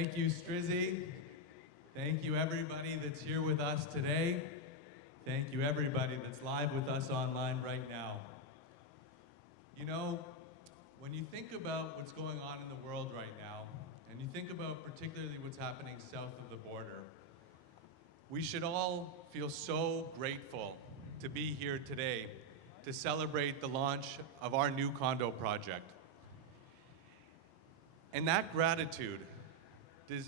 Thank you, Strizzy. Thank you, everybody that's here with us today. Thank you, everybody that's live with us online right now. You know, when you think about what's going on in the world right now, and you think about particularly what's happening south of the border, we should all feel so grateful to be here today to celebrate the launch of our new condo project. And that gratitude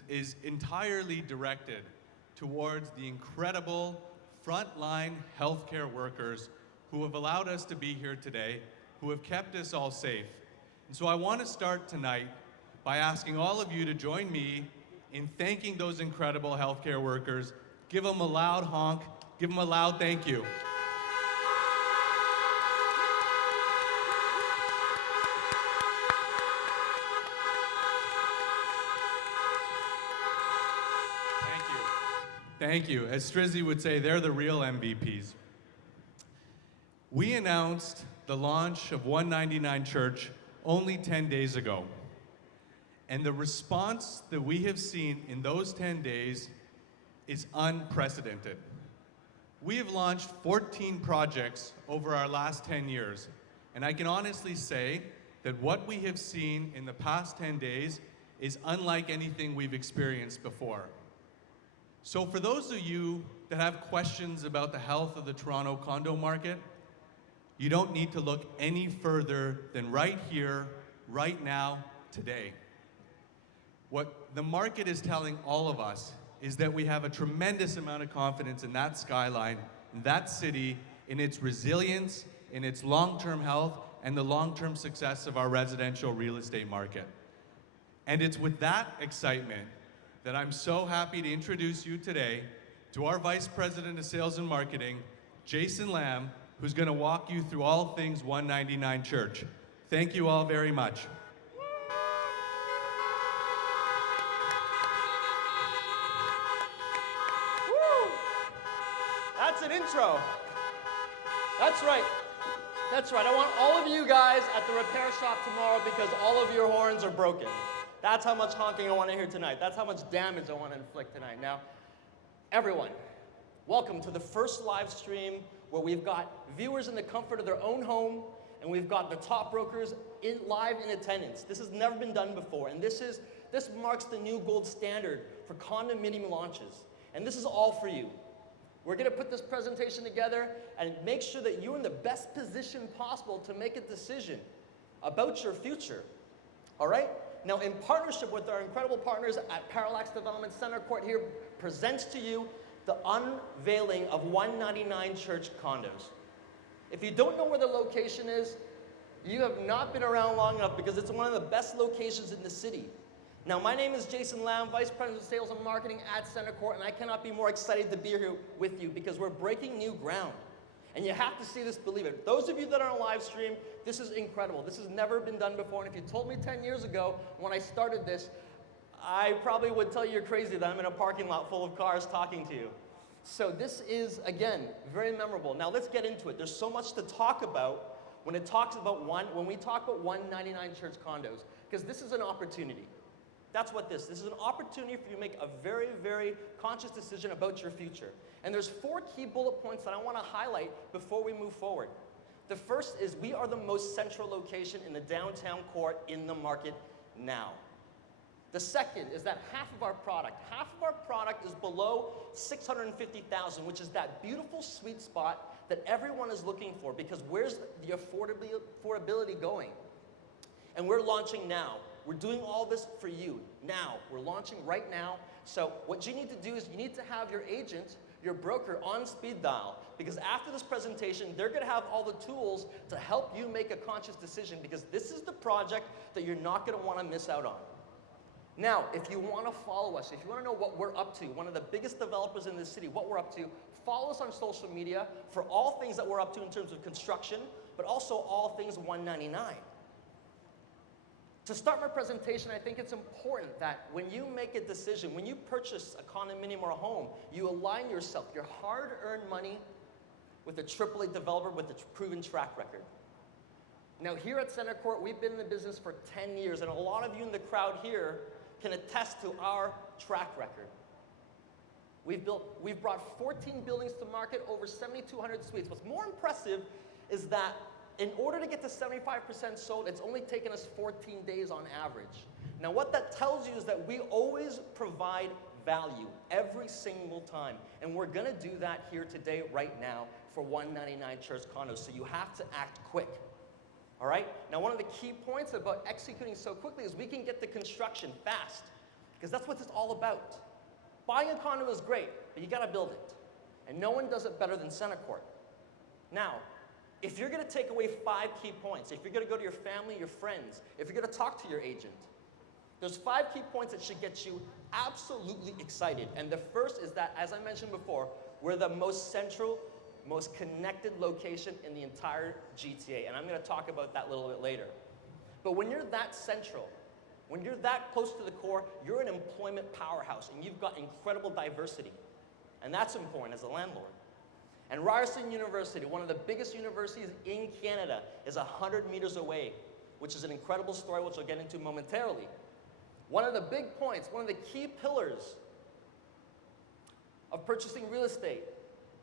is entirely directed towards the incredible frontline healthcare workers who have allowed us to be here today, who have kept us all safe. And so I want to start tonight by asking all of you to join me in thanking those incredible healthcare workers. Give them a loud honk, give them a loud thank you. Thank you. As Strizzy would say, they're the real MVPs. We announced the launch of 199 Church only 10 days ago. And the response that we have seen in those 10 days is unprecedented. We have launched 14 projects over our last 10 years. And I can honestly say that what we have seen in the past 10 days is unlike anything we've experienced before. So for those of you that have questions about the health of the Toronto condo market, you don't need to look any further than right here, right now, today. What the market is telling all of us is that we have a tremendous amount of confidence in that skyline, in that city, in its resilience, in its long-term health, and the long-term success of our residential real estate market. And it's with that excitement that I'm so happy to introduce you today to our Vice President of Sales and Marketing, Jason Lamb, who's going to walk you through all things 199 Church. Thank you all very much. Woo! That's an intro. That's right. That's right. I want all of you guys at the repair shop tomorrow because all of your horns are broken. That's how much honking I want to hear tonight. That's how much damage I want to inflict tonight. Now, everyone, welcome to the first live stream where we've got viewers in the comfort of their own home, and we've got the top brokers live in attendance. This has never been done before, and this marks the new gold standard for condominium launches. And this is all for you. We're going to put this presentation together and make sure that you're in the best position possible to make a decision about your future. All right? Now, in partnership with our incredible partners at Parallax Development, Center Court here presents to you the unveiling of 199 Church condos. If you don't know where the location is, you have not been around long enough because it's one of the best locations in the city. Now, my name is Jason Lamb, Vice President of Sales and Marketing at Center Court, and I cannot be more excited to be here with you because we're breaking new ground. And you have to see this, believe it. Those of you that are on live stream, this is incredible. This has never been done before. And if you told me 10 years ago when I started this, I probably would tell you you're crazy that I'm in a parking lot full of cars talking to you. So this is, again, very memorable. Now let's get into it. There's so much to talk about when we talk about 199 Church condos, because this is an opportunity. That's what this is an opportunity for you to make a very, very conscious decision about your future. And there's 4 key bullet points that I want to highlight before we move forward. The first is we are the most central location in the downtown core in the market now. The second is that half of our product is below $650,000, which is that beautiful sweet spot that everyone is looking for, because where's the affordability going? And we're launching now. We're doing all this for you now. We're launching right now. So what you need to do is you need to have your agent, your broker on speed dial, because after this presentation, they're going to have all the tools to help you make a conscious decision, because this is the project that you're not going to want to miss out on. Now, if you want to follow us, if you want to know what we're up to, one of the biggest developers in this city, what we're up to, follow us on social media for all things that we're up to in terms of construction, but also all things 199. To start my presentation, I think it's important that when you make a decision, when you purchase a condominium or a home, you align yourself, your hard-earned money, with a AAA developer with a proven track record. Now, here at Center Court, we've been in the business for 10 years, and a lot of you in the crowd here can attest to our track record. We've brought 14 buildings to market, over 7,200 suites. What's more impressive is that in order to get to 75% sold, it's only taken us 14 days on average. Now what that tells you is that we always provide value every single time. And we're gonna do that here today, right now, for 199 Church condos. So you have to act quick. All right? Now one of the key points about executing so quickly is we can get the construction fast. Because that's what it's all about. Buying a condo is great, but you gotta build it. And no one does it better than Centercourt. Now, if you're gonna take away 5 key points, if you're gonna go to your family, your friends, if you're gonna talk to your agent, there's 5 key points that should get you absolutely excited. And the first is that, as I mentioned before, we're the most central, most connected location in the entire GTA. And I'm gonna talk about that a little bit later. But when you're that central, when you're that close to the core, you're an employment powerhouse and you've got incredible diversity. And that's important as a landlord. And Ryerson University, one of the biggest universities in Canada, is 100 meters away, which is an incredible story which I'll get into momentarily. One of the big points, one of the key pillars of purchasing real estate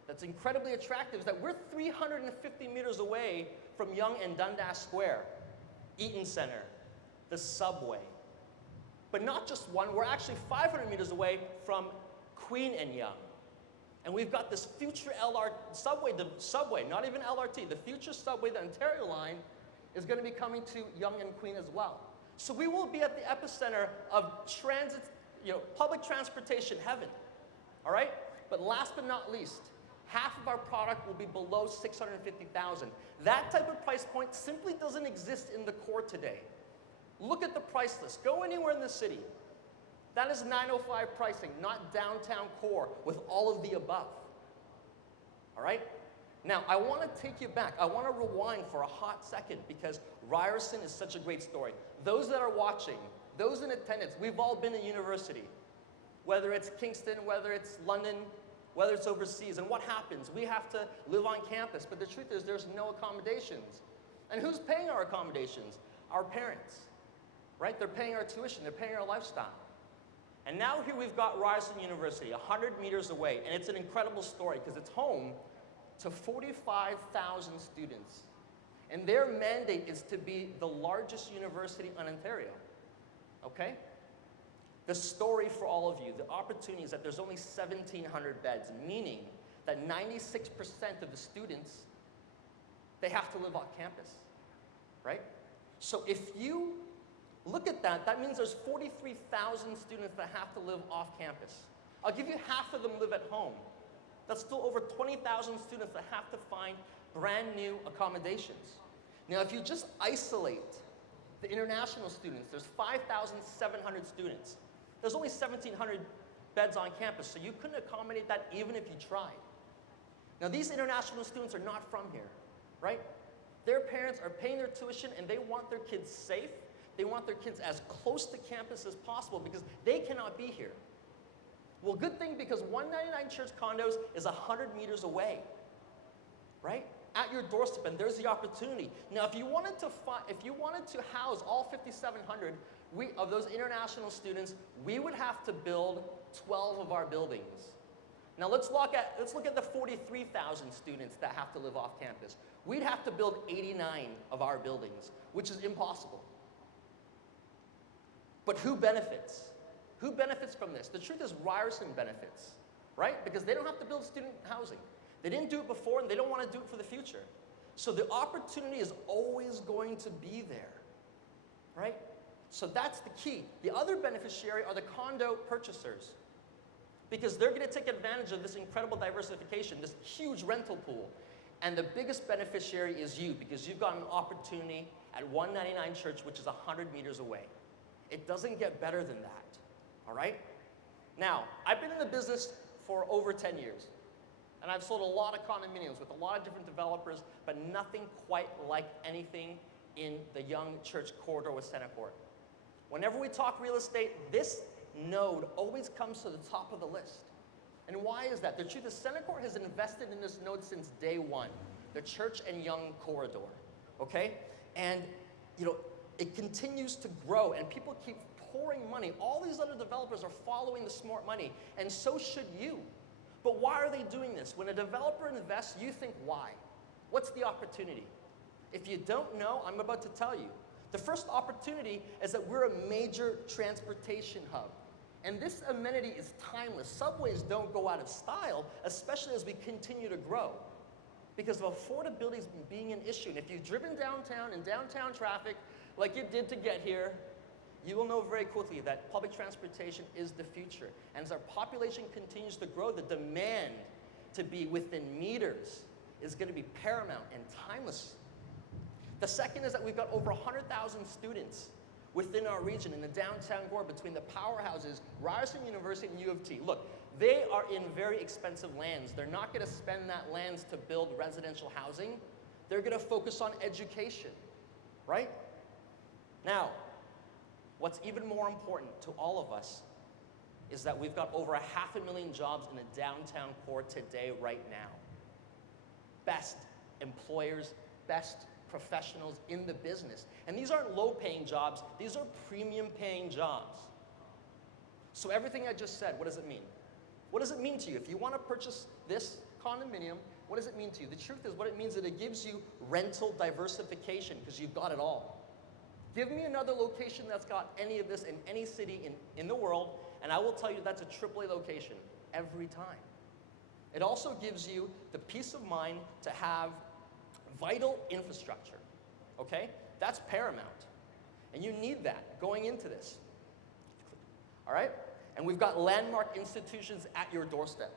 that's incredibly attractive is that we're 350 meters away from Yonge and Dundas Square, Eaton Center, the subway. But not just one, we're actually 500 meters away from Queen and Yonge. And we've got this future subway, not even LRT, the future subway, the Ontario line, is going to be coming to Yonge and Queen as well. So we will be at the epicenter of transit, public transportation heaven, all right? But last but not least, half of our product will be below $650,000. That type of price point simply doesn't exist in the core today. Look at the price list. Go anywhere in the city. That is 905 pricing, not downtown core with all of the above. All right? Now, I want to take you back. I want to rewind for a hot second because Ryerson is such a great story. Those that are watching, those in attendance, we've all been at university. Whether it's Kingston, whether it's London, whether it's overseas. And what happens? We have to live on campus, but the truth is there's no accommodations. And who's paying our accommodations? Our parents, right? They're paying our tuition. They're paying our lifestyle. And now here we've got Ryerson University, 100 meters away, and it's an incredible story because it's home to 45,000 students. And their mandate is to be the largest university in Ontario, okay? The story for all of you, the opportunity is that there's only 1,700 beds, meaning that 96% of the students, they have to live on campus, right? So if you look at that, that means there's 43,000 students that have to live off campus. I'll give you half of them live at home. That's still over 20,000 students that have to find brand new accommodations. Now, if you just isolate the international students, there's 5,700 students. There's only 1,700 beds on campus, so you couldn't accommodate that even if you tried. Now, these international students are not from here, right? Their parents are paying their tuition and they want their kids safe. They want their kids as close to campus as possible because they cannot be here. Well, good thing because 199 Church condos is 100 meters away, right? At your doorstep, and there's the opportunity. Now, if you wanted to house all 5,700 of those international students, we would have to build 12 of our buildings. Now, let's look at the 43,000 students that have to live off campus. We'd have to build 89 of our buildings, which is impossible. But who benefits? Who benefits from this? The truth is Ryerson benefits, right? Because they don't have to build student housing. They didn't do it before and they don't want to do it for the future. So the opportunity is always going to be there, right? So that's the key. The other beneficiary are the condo purchasers because they're going to take advantage of this incredible diversification, this huge rental pool. And the biggest beneficiary is you because you've got an opportunity at 199 Church, which is 100 meters away. It doesn't get better than that. All right? Now, I've been in the business for over 10 years, and I've sold a lot of condominiums with a lot of different developers, but nothing quite like anything in the Yonge Church corridor with Centercourt. Whenever we talk real estate, this node always comes to the top of the list. And why is that? The truth is Centercourt has invested in this node since day one, the Church and Yonge corridor, okay? And, it continues to grow, and people keep pouring money. All these other developers are following the smart money, and so should you. But why are they doing this? When a developer invests, you think, why? What's the opportunity? If you don't know, I'm about to tell you. The first opportunity is that we're a major transportation hub. And this amenity is timeless. Subways don't go out of style, especially as we continue to grow, because of affordability being an issue. And if you've driven downtown in downtown traffic like you did to get here, you will know very quickly that public transportation is the future. And as our population continues to grow, the demand to be within meters is going to be paramount and timeless. The second is that we've got over 100,000 students within our region in the downtown core between the powerhouses, Ryerson University and U of T. Look, they are in very expensive lands. They're not going to spend that lands to build residential housing. They're going to focus on education, right? Now, what's even more important to all of us is that we've got over 500,000 jobs in the downtown core today, right now. Best employers, best professionals in the business. And these aren't low-paying jobs, these are premium-paying jobs. So everything I just said, what does it mean? What does it mean to you? If you want to purchase this condominium, what does it mean to you? The truth is, what it means is that it gives you rental diversification, because you've got it all. Give me another location that's got any of this in any city in the world, and I will tell you that's a AAA location every time. It also gives you the peace of mind to have vital infrastructure, okay? That's paramount. And you need that going into this, all right? And we've got landmark institutions at your doorstep.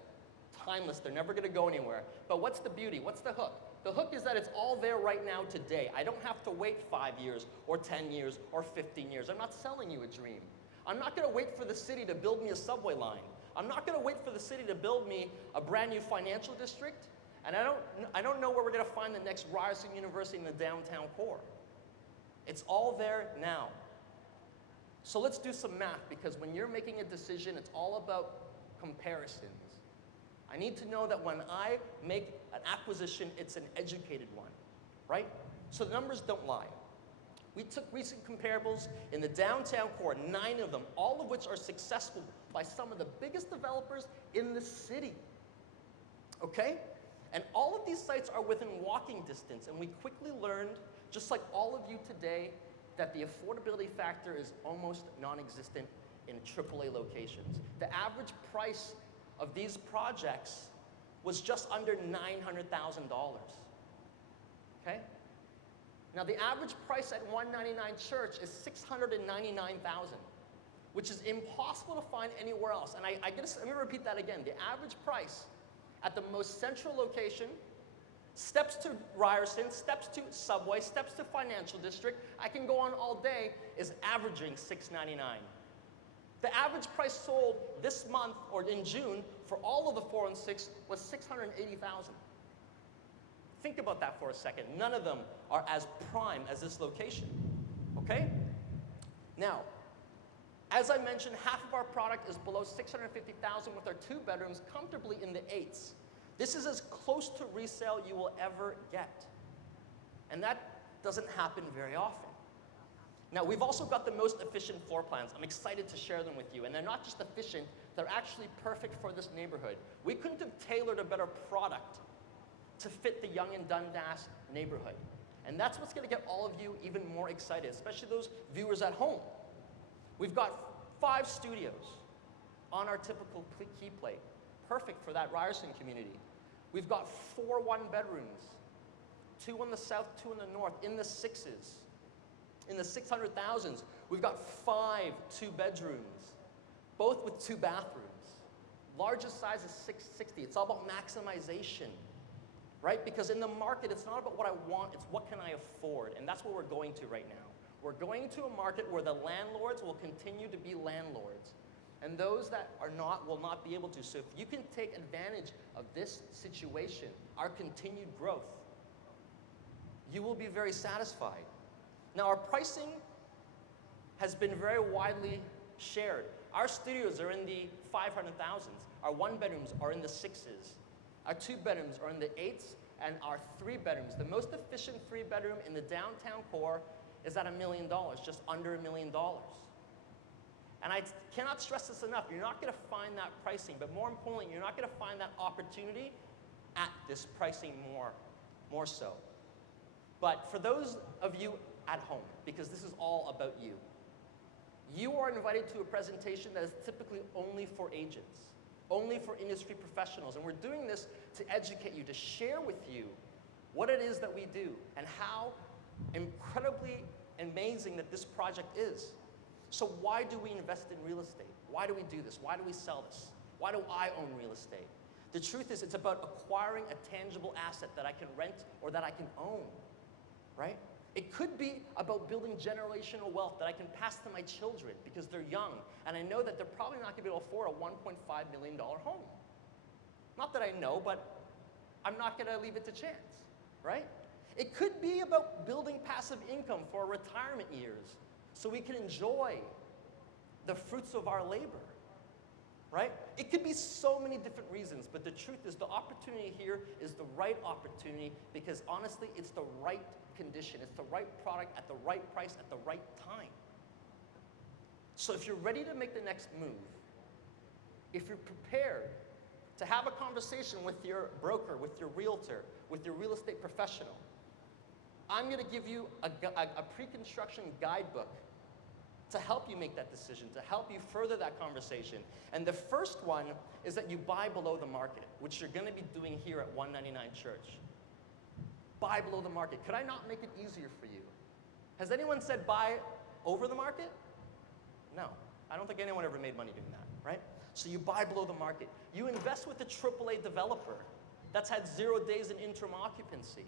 Timeless, they're never gonna go anywhere. But what's the beauty? What's the hook? The hook is that it's all there right now today. I don't have to wait 5 years or 10 years or 15 years. I'm not selling you a dream. I'm not gonna wait for the city to build me a subway line. I'm not gonna wait for the city to build me a brand new financial district. And I don't know where we're going to find the next Ryerson University in the downtown core. It's all there now. So let's do some math, because when you're making a decision, it's all about comparisons. I need to know that when I make an acquisition, it's an educated one, right? So the numbers don't lie. We took recent comparables in the downtown core, 9 of them, all of which are successful by some of the biggest developers in the city, okay? And all of these sites are within walking distance, and we quickly learned, just like all of you today, that the affordability factor is almost non-existent in AAA locations. The average price of these projects was just under $900,000, okay? Now the average price at 199 Church is $699,000, which is impossible to find anywhere else. And let me repeat that again. The average price at the most central location, steps to Ryerson, steps to Subway, steps to Financial District, I can go on all day, is averaging $699. The average price sold this month, or in June, for all of the 4 and 6 was $680,000. Think about that for a second. None of them are as prime as this location, okay? Now, as I mentioned, half of our product is below $650,000 with our 2 bedrooms comfortably in the 8s. This is as close to resale you will ever get. And that doesn't happen very often. Now, we've also got the most efficient floor plans. I'm excited to share them with you. And they're not just efficient, they're actually perfect for this neighborhood. We couldn't have tailored a better product to fit the Yonge and Dundas neighborhood. And that's what's gonna get all of you even more excited, especially those viewers at home. We've got 5 studios on our typical key plate, perfect for that Ryerson community. We've got 4 one-bedrooms, 2 on the south, 2 in the north, in the 6s. In the 600,000s, we've got 5 2-bedrooms, both with 2 bathrooms. Largest size is 660. It's all about maximization, right? Because in the market, it's not about what I want, it's what can I afford, and that's what we're going to right now. We're going to a market where the landlords will continue to be landlords, and those that are not will not be able to. So if you can take advantage of this situation, our continued growth, you will be very satisfied. Now, our pricing has been very widely shared. Our studios are in the 500,000s. Our 1-bedrooms are in the 6s. Our 2-bedrooms are in the 8s, and our 3-bedrooms, the most efficient 3-bedroom in the downtown core, is at $1 million, just under $1 million. And I cannot stress this enough. You're not going to find that pricing, but more importantly, you're not going to find that opportunity at this pricing more so. But for those of you at home, because this is all about you, you are invited to a presentation that is typically only for agents, only for industry professionals. And we're doing this to educate you, to share with you what it is that we do and how incredibly amazing that this project is. So why do we invest in real estate? Why do we do this? Why do we sell this? Why do I own real estate? The truth is, it's about acquiring a tangible asset that I can rent or that I can own, right? It could be about building generational wealth that I can pass to my children because they're young, and I know that they're probably not going to be able to afford a $1.5 million home. Not that I know, but I'm not going to leave it to chance, right? It could be about building passive income for our retirement years so we can enjoy the fruits of our labor, right? It could be so many different reasons, but the truth is the opportunity here is the right opportunity because honestly, it's the right condition. It's the right product at the right price at the right time. So if you're ready to make the next move, if you're prepared to have a conversation with your broker, with your realtor, with your real estate professional, I'm going to give you a pre-construction guidebook to help you make that decision, to help you further that conversation. And the first one is that you buy below the market, which you're going to be doing here at 199 Church. Buy below the market. Could I not make it easier for you? Has anyone said buy over the market? No. I don't think anyone ever made money doing that, right? So you buy below the market. You invest with a AAA developer that's had 0 days in interim occupancy,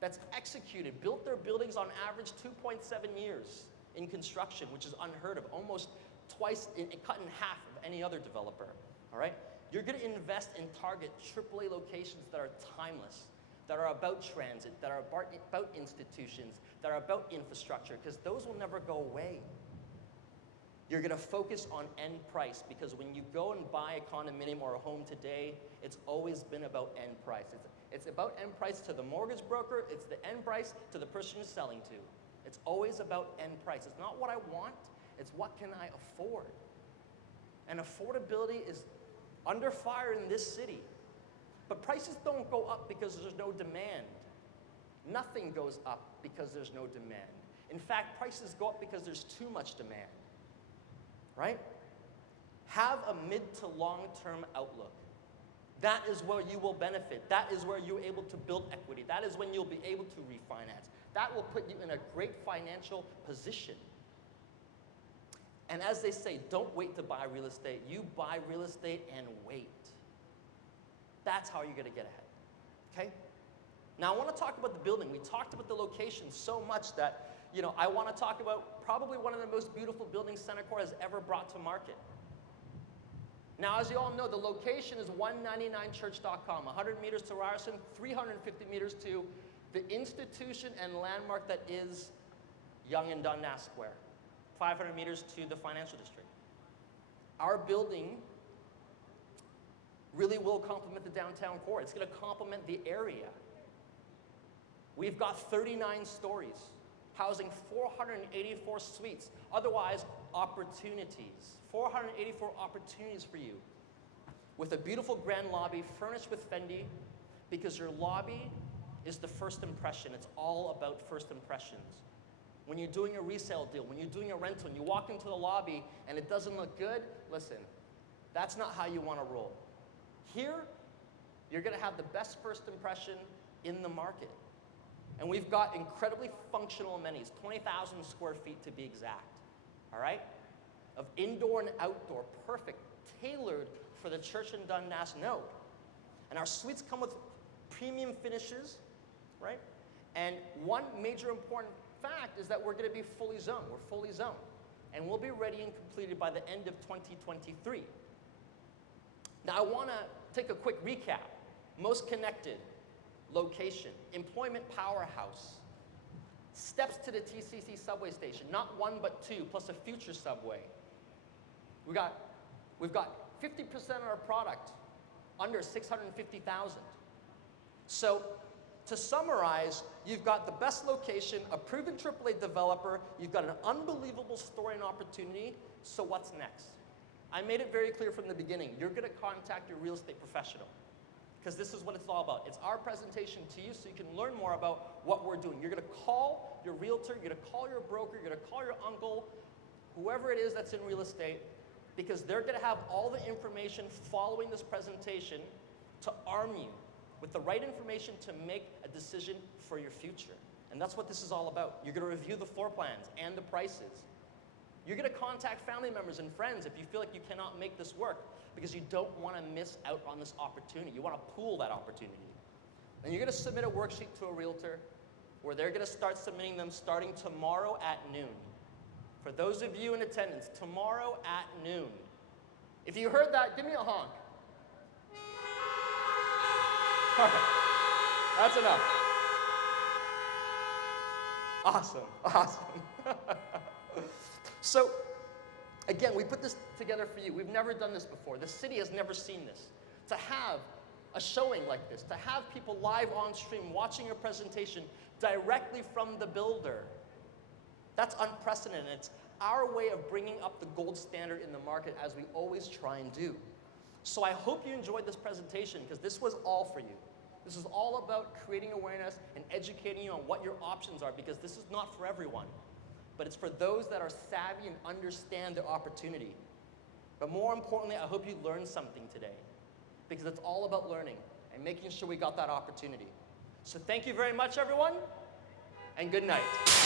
that's executed, built their buildings on average 2.7 years in construction, which is unheard of, almost twice, cut in half of any other developer, all right? You're going to invest in target AAA locations that are timeless, that are about transit, that are about institutions, that are about infrastructure, because those will never go away. You're going to focus on end price, because when you go and buy a condominium or a home today, it's always been about end price. It's about end price to the mortgage broker, it's the end price to the person you're selling to. It's always about end price. It's not what I want, it's what can I afford. And affordability is under fire in this city. But prices don't go up because there's no demand. Nothing goes up because there's no demand. In fact, prices go up because there's too much demand, right? Have a mid to long-term outlook. That is where you will benefit. That is where you're able to build equity. That is when you'll be able to refinance. That will put you in a great financial position. And as they say, don't wait to buy real estate. You buy real estate and wait. That's how you're going to get ahead, okay? Now, I want to talk about the building. We talked about the location so much that, I want to talk about probably one of the most beautiful buildings Centercore has ever brought to market. Now, as you all know, the location is 199church.com, 100 meters to Ryerson, 350 meters to the institution and landmark that is Yonge and Dundas Square, 500 meters to the financial district. Our building really will complement the downtown core. It's going to complement the area. We've got 39 stories, housing 484 suites, otherwise opportunities. 484 opportunities for you, with a beautiful grand lobby furnished with Fendi, because your lobby is the first impression. It's all about first impressions. When you're doing a resale deal, when you're doing a rental, and you walk into the lobby and it doesn't look good, listen, that's not how you want to roll. Here, you're going to have the best first impression in the market. And we've got incredibly functional amenities, 20,000 square feet to be exact, all right? Of indoor and outdoor, perfect, tailored for the Church and Dundas node. And our suites come with premium finishes, right? And one major important fact is that we're going to be fully zoned. We're fully zoned. And we'll be ready and completed by the end of 2023. Now, I want to take a quick recap. Most connected, location, employment powerhouse, steps to the TCC subway station, not one but two, plus a future subway. We've got 50% of our product under $650,000. So to summarize, you've got the best location, a proven AAA developer, you've got an unbelievable story and opportunity, so what's next? I made it very clear from the beginning, you're gonna contact your real estate professional, because this is what it's all about. It's our presentation to you so you can learn more about what we're doing. You're gonna call your realtor, you're gonna call your broker, you're gonna call your uncle, whoever it is that's in real estate, because they're gonna have all the information following this presentation to arm you with the right information to make a decision for your future. And that's what this is all about. You're gonna review the floor plans and the prices. You're gonna contact family members and friends if you feel like you cannot make this work because you don't wanna miss out on this opportunity. You wanna pool that opportunity. And you're gonna submit a worksheet to a realtor where they're gonna start submitting them starting tomorrow at noon. For those of you in attendance, tomorrow at noon. If you heard that, give me a honk. Perfect. That's enough. Awesome, awesome. So, again, we put this together for you. We've never done this before. The city has never seen this. To have a showing like this, to have people live on stream watching your presentation directly from the builder, that's unprecedented. It's our way of bringing up the gold standard in the market as we always try and do. So I hope you enjoyed this presentation because this was all for you. This is all about creating awareness and educating you on what your options are because this is not for everyone. But it's for those that are savvy and understand the opportunity. But more importantly, I hope you learned something today because it's all about learning and making sure we got that opportunity. So thank you very much, everyone, and good night.